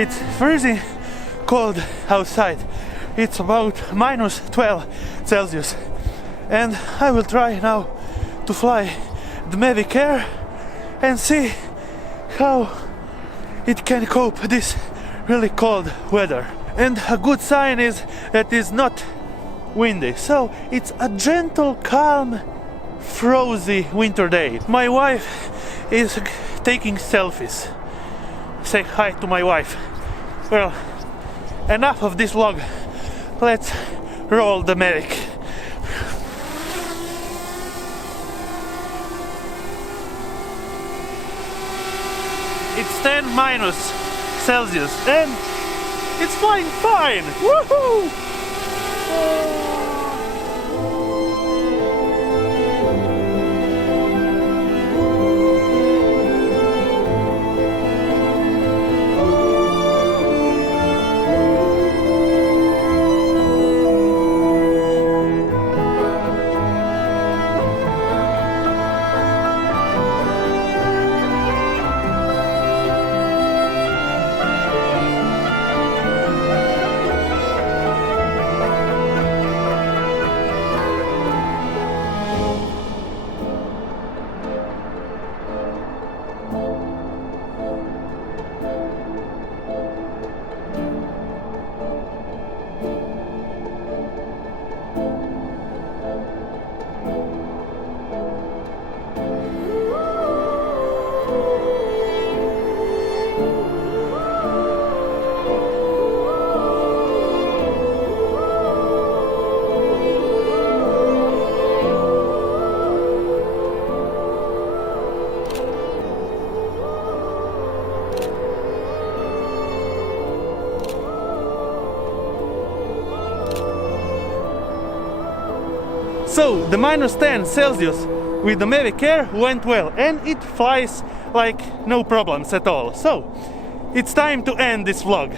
It's freezing cold outside. It's about minus 12 Celsius. And I will try now to fly the MAVIC Air and see how it can cope this really cold weather. And a good sign is that it's not windy, so it's a gentle, calm, frozy winter day. My wife is taking selfies. Say hi to my wife. Well, enough of this vlog. Let's roll the MAVIC. It's 10 minus Celsius and it's flying fine! Woohoo! So the minus 10 Celsius with the MAVIC Air went well and it flies like no problems at all. So it's time to end this vlog.